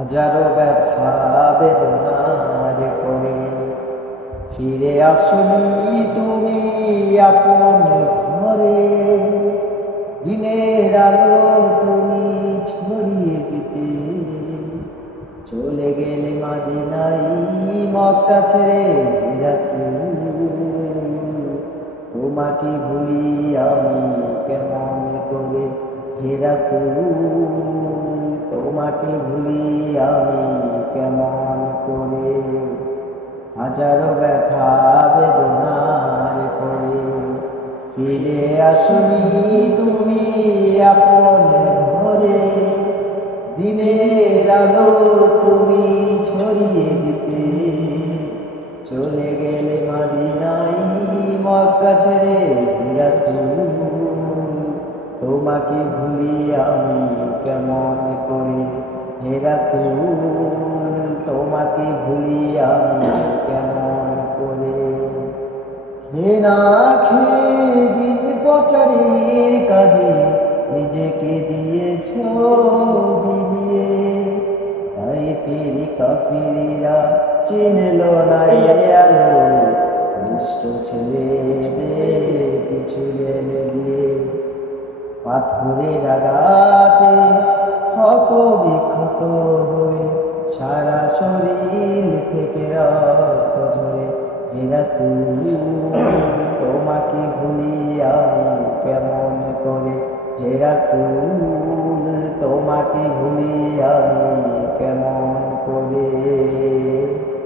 হাজারো ব্যথা বেদনার করে ফিরে আসনি তুমি আপন ঘরে। দিনের আলো তুমি ছড়িয়ে দিতে চলে গেলে মদিনায় মক্কা ছেড়ে রাসূল। তোমাকে ভুলি আমি কেমন করে হে রাসূল, তোমাকে ভুলি আমি কেমন করে। হাজারো ব্যথা বেদনার করে ফিরে আসনি তুমি আপন ঘরে। দিনের আলো তুমি ছড়িয়ে দিতে চলে গেলে মদিনায় মক্কা ছেড়ে রাসূল। তোমাকে ভুলি আমি কেমন করে হে রাসূল, তোমাকে ভুলি আমি কেমন করে। হে না খেয়ে দিন প্রচারের কাজে নিজেকে দিয়েছ বিলিয়ে, তাই ফিরি কাফিরা চিনল না এর আলো। দুষ্ট ছেলেদের পিছু গিয়ে পাথরের আঘাতে ক্ষত বিক্ষত হয়ে সারা শরীর থেকে রক্ত ঝরে। হে রাসূল, তোমাকে ভুলি আমি কেমন করে হে রাসূল, তোমাকে ভুলি আমি কেমন করে।